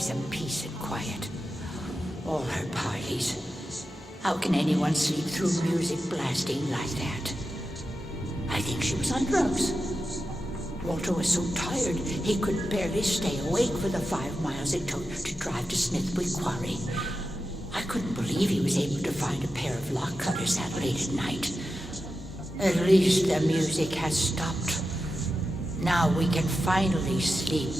some peace and quiet. All her parties. How can anyone sleep through music blasting like that? I think she was on drugs. Walter was so tired he could barely stay awake for the 5 miles it took to drive to Smithwick Quarry. I couldn't believe he was able to find a pair of lock cutters that late at night. At least the music has stopped. Now we can finally sleep.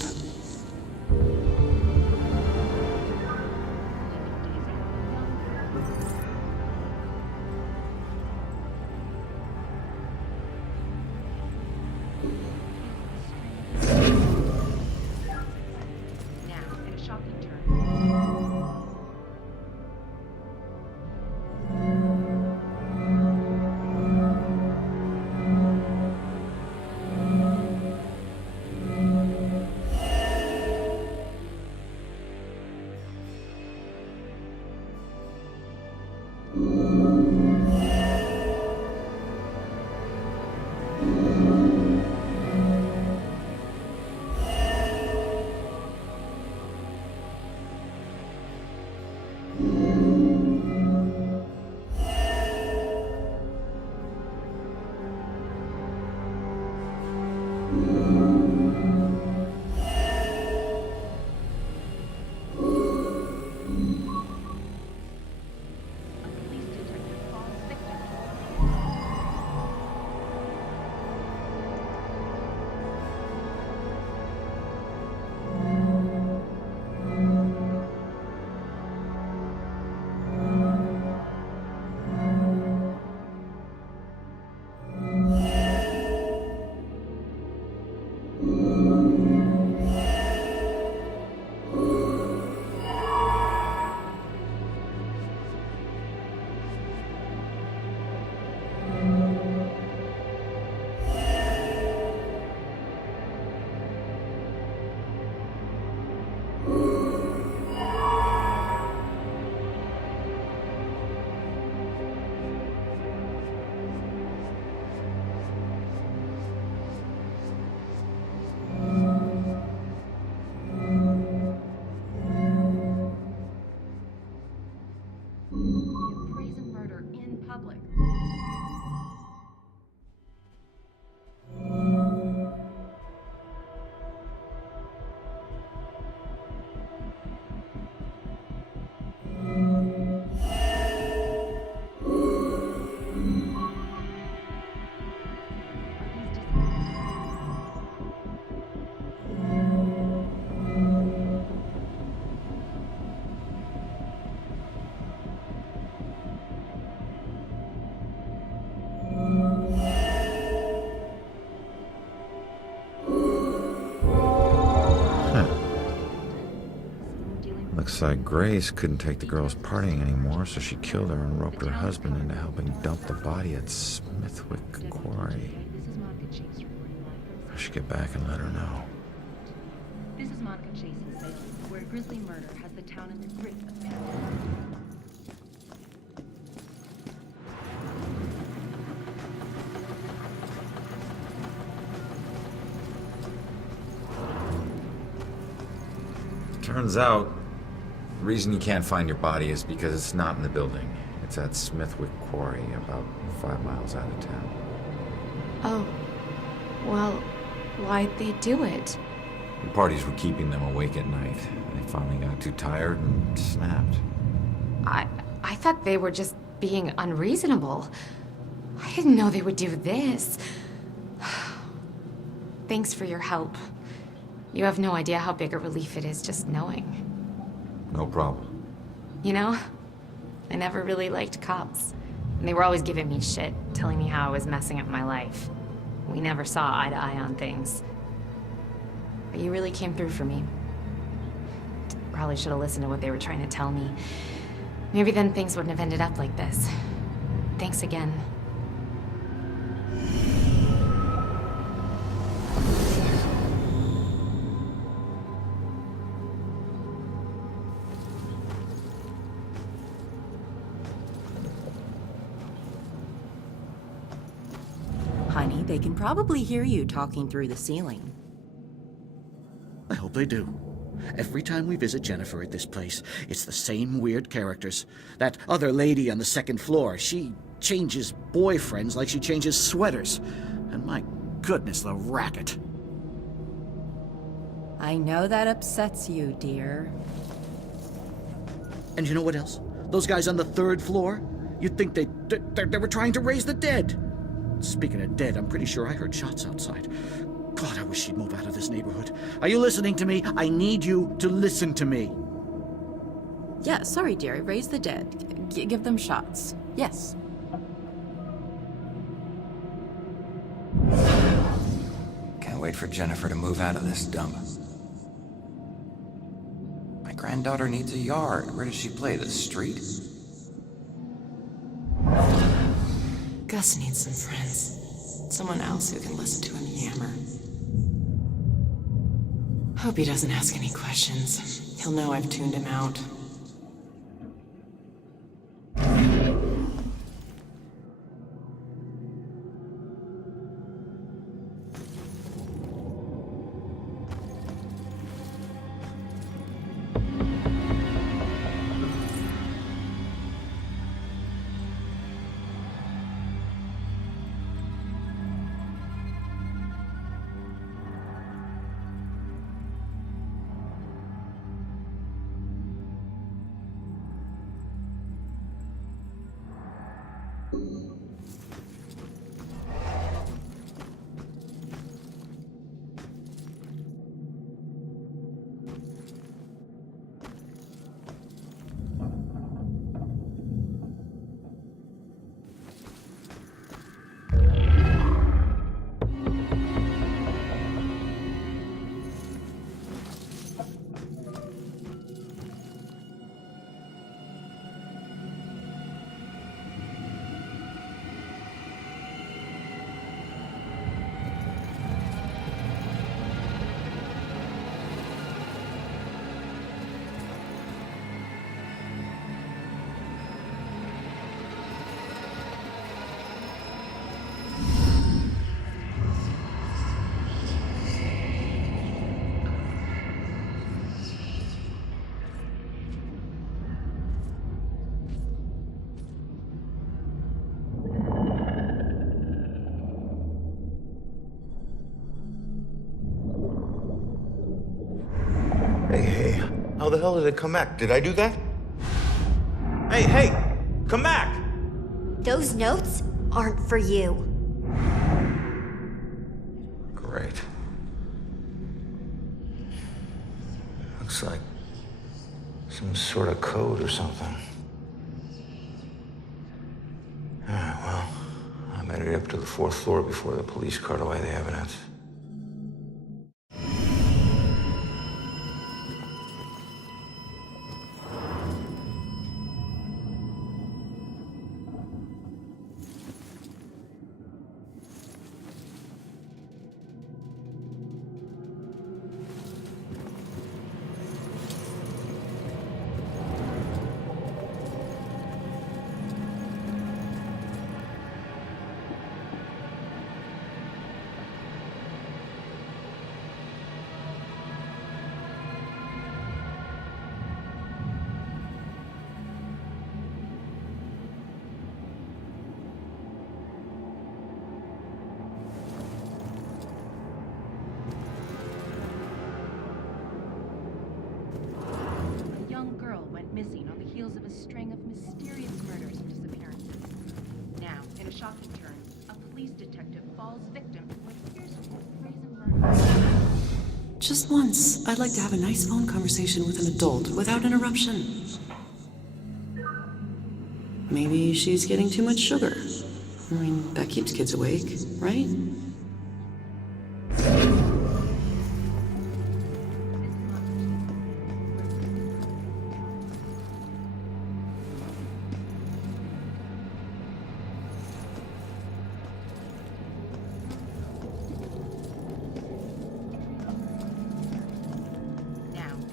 Looks like Grace couldn't take the girls partying anymore, so she killed her and roped her husband into helping dump the body at Smithwick Quarry. I should get back and let her know. This is Monica Chase's sale, where a grisly murder has the town in the grip of panic. Turns out, the reason you can't find your body is because it's not in the building. It's at Smithwick Quarry, about 5 miles out of town. Oh, well, why'd they do it? The parties were keeping them awake at night. They finally got too tired and snapped. I thought they were just being unreasonable. I didn't know they would do this. Thanks for your help. You have no idea how big a relief it is just knowing. No problem. You know, I never really liked cops. And they were always giving me shit, telling me how I was messing up my life. We never saw eye to eye on things. But you really came through for me. Probably should have listened to what they were trying to tell me. Maybe then things wouldn't have ended up like this. Thanks again. Honey, they can probably hear you talking through the ceiling. I hope they do. Every time we visit Jennifer at this place, it's the same weird characters. That other lady on the second floor, she changes boyfriends like she changes sweaters. And my goodness, the racket. I know that upsets you, dear. And you know what else? Those guys on the third floor? You'd think they were trying to raise the dead. Speaking of dead, I'm pretty sure I heard shots outside. God, I wish she'd move out of this neighborhood. Are you listening to me? I need you to listen to me. Yeah, sorry, dear. Raise the dead. Give them shots. Yes. Can't wait for Jennifer to move out of this dump. My granddaughter needs a yard. Where does she play? The street? Gus needs some friends. Someone else who can listen to him yammer. Hope he doesn't ask any questions. He'll know I've tuned him out. Hey, how the hell did it come back? Did I do that? Hey, come back! Those notes aren't for you. Great. Looks like some sort of code or something. Alright, well, I made it up to the 4th floor before the police cart away the evidence. Missing on the heels of a string of mysterious murders and disappearances. Now, in a shocking turn, a police detective falls victim to what appears to be a brazen murder. Just once, I'd like to have a nice phone conversation with an adult without interruption. Maybe she's getting too much sugar. I mean, that keeps kids awake, right?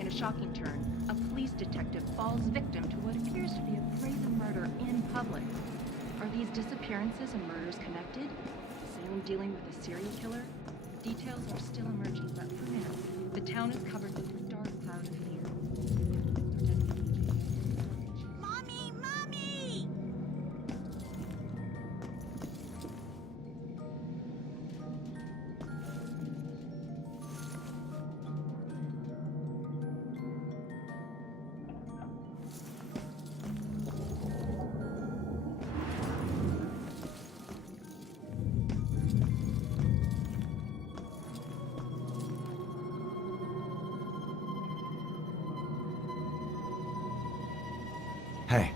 Shocking turn, a police detective falls victim to what appears to be a brazen murder in public. Are these disappearances and murders connected? Is anyone dealing with a serial killer? Details are still emerging, but for now, the town is covered with a dark cloud out of here. Mommy! Mommy! Hey,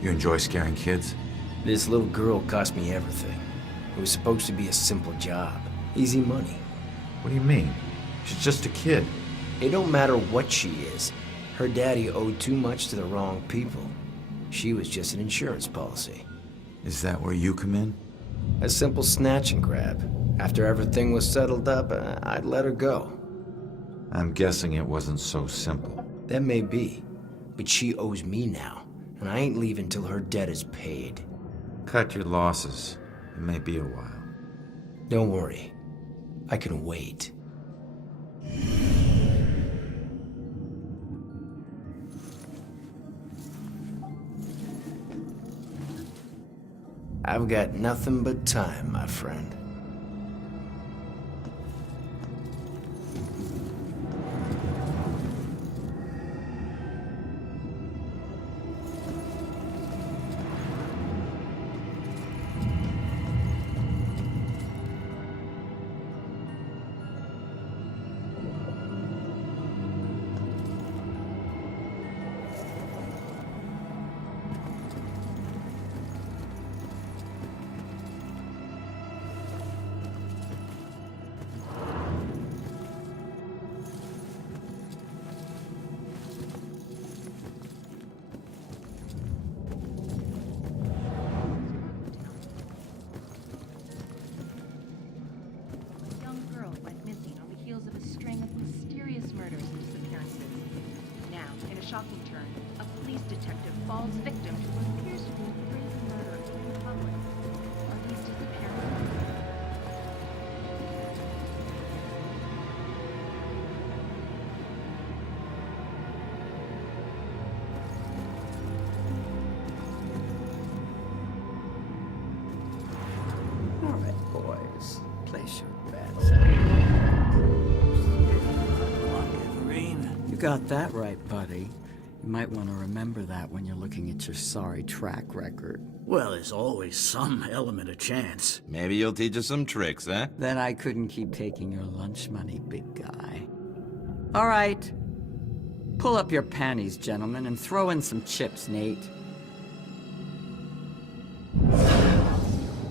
you enjoy scaring kids? This little girl cost me everything. It was supposed to be a simple job. Easy money. What do you mean? She's just a kid. It don't matter what she is. Her daddy owed too much to the wrong people. She was just an insurance policy. Is that where you come in? A simple snatch and grab. After everything was settled up, I'd let her go. I'm guessing it wasn't so simple. That may be. But she owes me now, and I ain't leaving till her debt is paid. Cut your losses. It may be a while. Don't worry. I can wait. I've got nothing but time, my friend. A young girl went missing on the heels of a string of mysterious murders and disappearances. Now, in a shocking turn, a police detective falls victim to what appears to be a brazen murder in public. Are these disappearances? All right, boys. Place your bets. You got that right, buddy. You might want to remember that when you're looking at your sorry track record. Well, there's always some element of chance. Maybe you'll teach us some tricks, huh? Then I couldn't keep taking your lunch money, big guy. All right. Pull up your panties, gentlemen, and throw in some chips, Nate.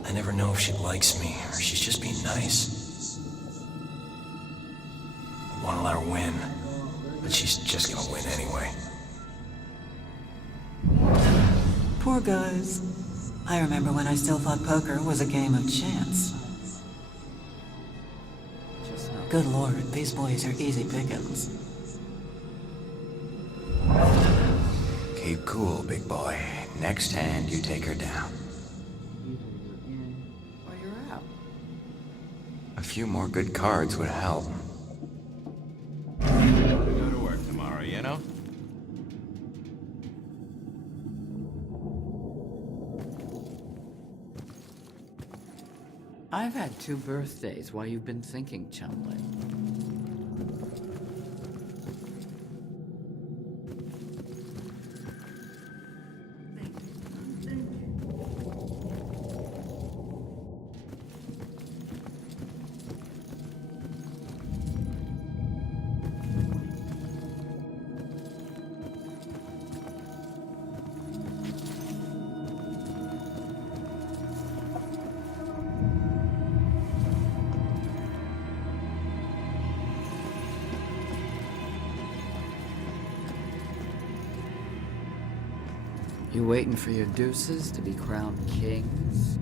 I never know if she likes me or she's just being nice. I want to let her win, but she's just gonna win anyway. Poor guys. I remember when I still thought poker was a game of chance. Good lord, these boys are easy pickings. Keep cool, big boy. Next hand, you take her down. Or you're out. A few more good cards would help. Go to work tomorrow, you know? I've had 2 birthdays while you've been thinking, Chumley. You waiting for your deuces to be crowned kings?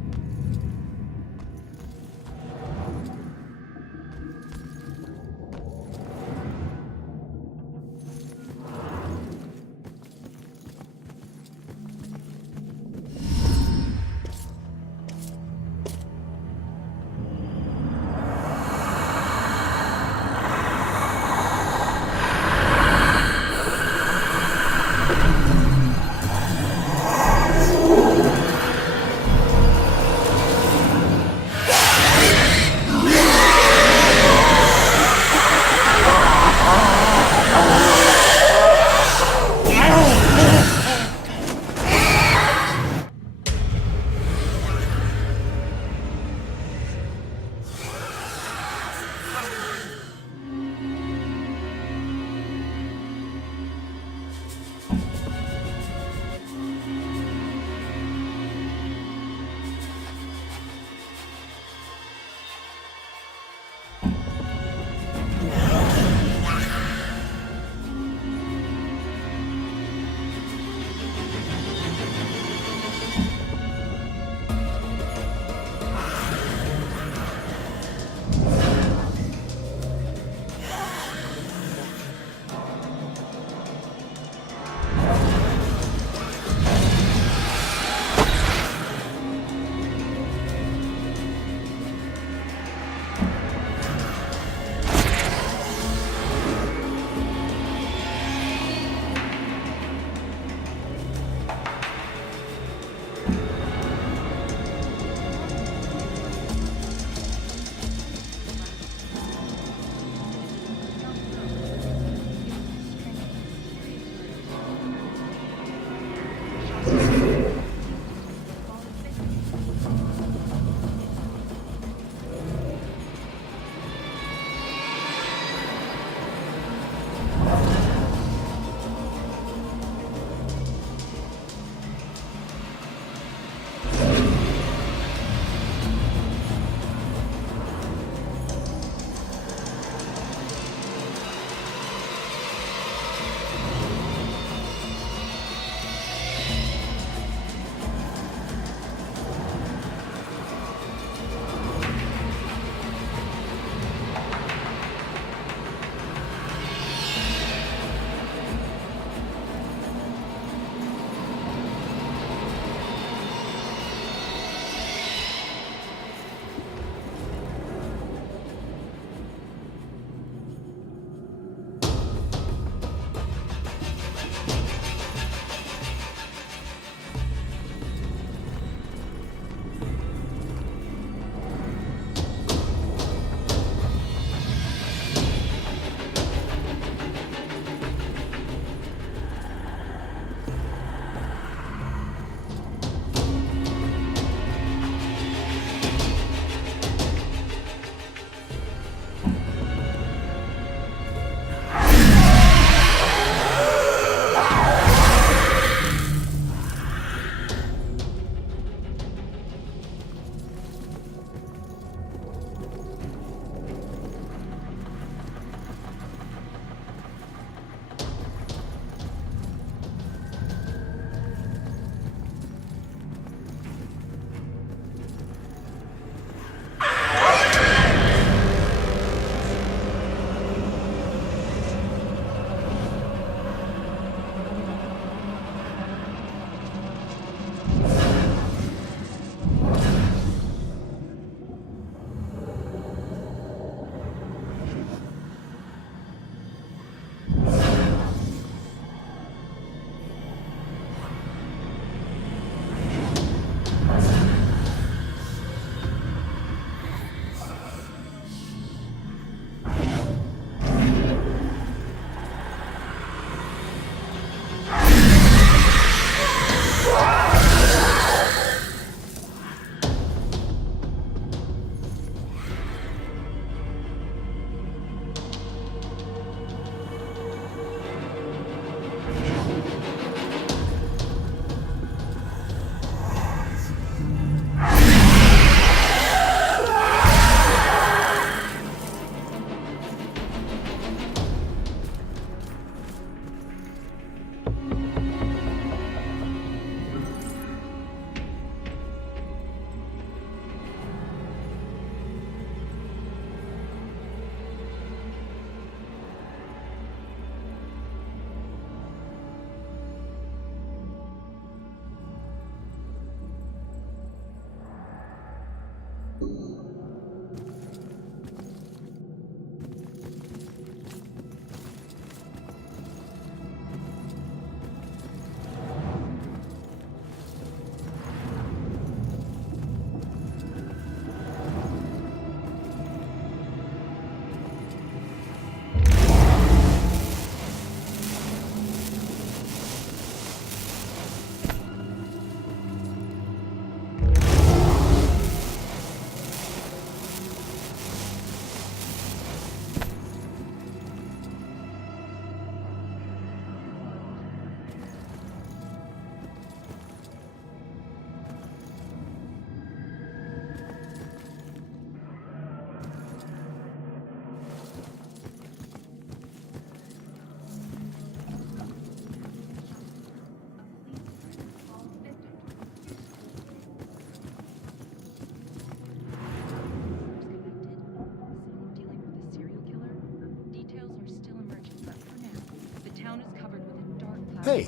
Hey,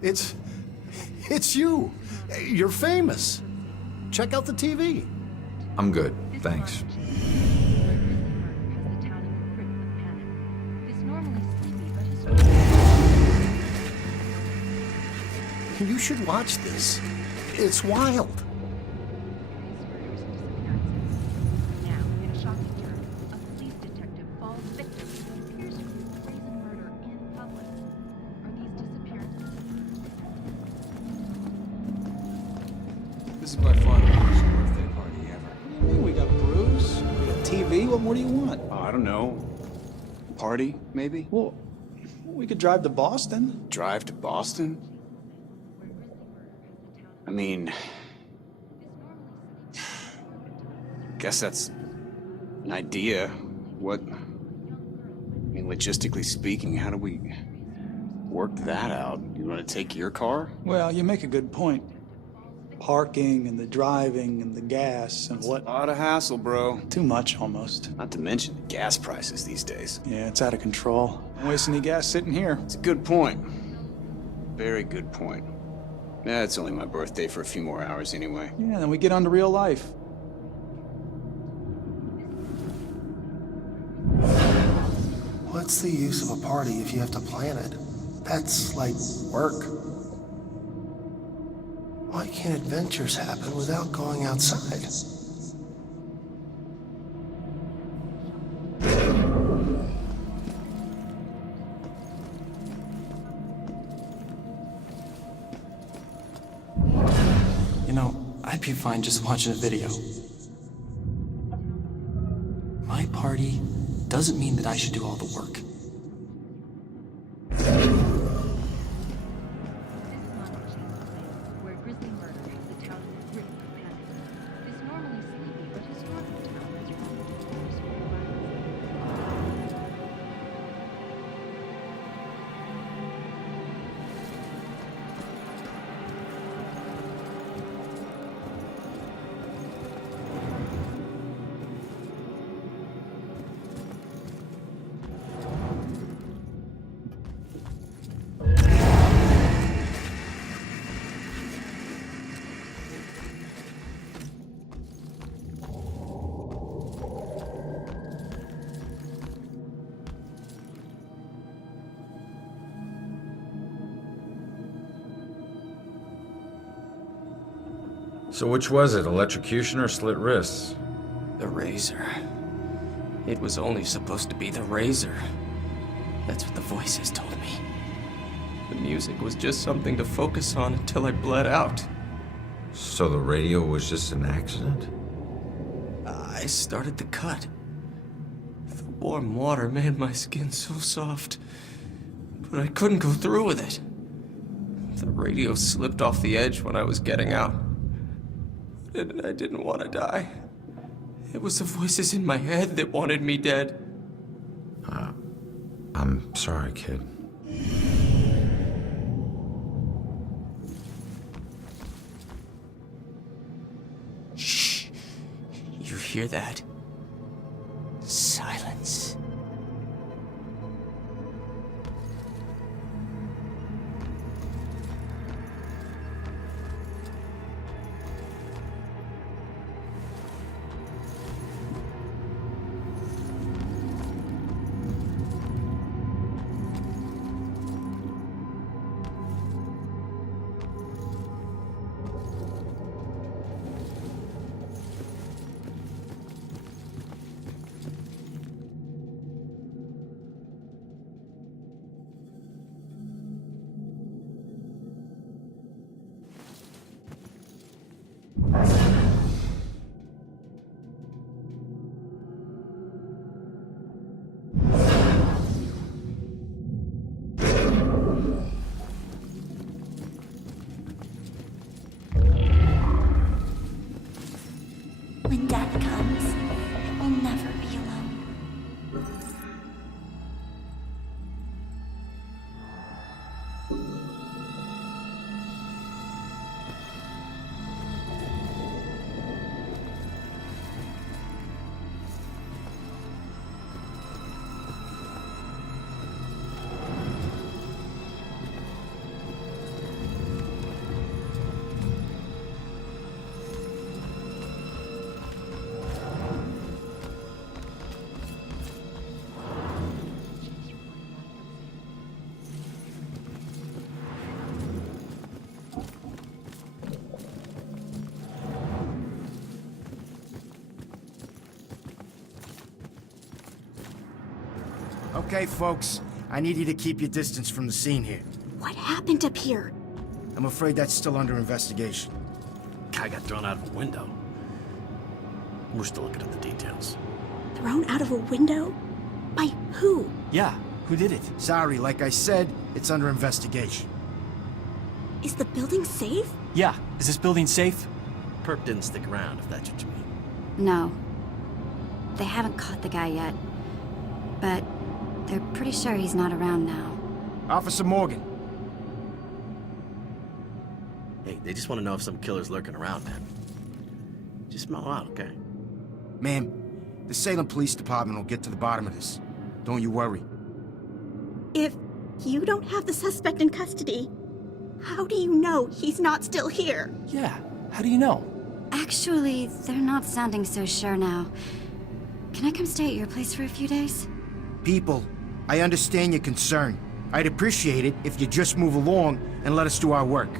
it's you. You're famous. Check out the TV. I'm good, thanks. You should watch this. It's wild. Now, in a shocking turn, a police detective falls victim to what appears to be a brazen murder in public. Are these disappearances? This is by far the worst birthday party ever. What do you mean? We got Bruce, we got TV. What more do you want? I don't know. Party, maybe? Well, we could drive to Boston. Drive to Boston? I mean, guess that's an idea. Logistically speaking, how do we work that out? You want to take your car? Well, you make a good point. Parking and the driving and the gas and what... A lot of hassle, bro. Too much, almost. Not to mention the gas prices these days. Yeah, it's out of control. Don't waste any gas sitting here. It's a good point. Very good point. Yeah, it's only my birthday for a few more hours anyway. Yeah, then we get on to real life. What's the use of a party if you have to plan it? That's like work. Why can't adventures happen without going outside? I'd be fine just watching a video. My party doesn't mean that I should do all the work. Where grisly murder has the town gripped with panic. This normally sleepy but historical town has run into forceful violence. So which was it, electrocution or slit wrists? The razor. It was only supposed to be the razor. That's what the voices told me. The music was just something to focus on until I bled out. So the radio was just an accident? I started the cut. The warm water made my skin so soft, but I couldn't go through with it. The radio slipped off the edge when I was getting out. And I didn't want to die. It was the voices in my head that wanted me dead. I'm sorry, kid. Shh. You hear that? Silence. Okay, folks. I need you to keep your distance from the scene here. What happened up here? I'm afraid that's still under investigation. Guy got thrown out of a window. We're still looking at the details. Thrown out of a window? By who? Yeah, who did it? Sorry, like I said, it's under investigation. Is the building safe? Yeah, is this building safe? Perp didn't stick around, if that's what you mean. No. They haven't caught the guy yet. But they're pretty sure he's not around now. Officer Morgan. Hey, they just want to know if some killer's lurking around, man. Just mellow out, okay? Ma'am, the Salem Police Department will get to the bottom of this. Don't you worry. If you don't have the suspect in custody, how do you know he's not still here? Yeah, how do you know? Actually, they're not sounding so sure now. Can I come stay at your place for a few days? People, I understand your concern. I'd appreciate it if you just move along and let us do our work.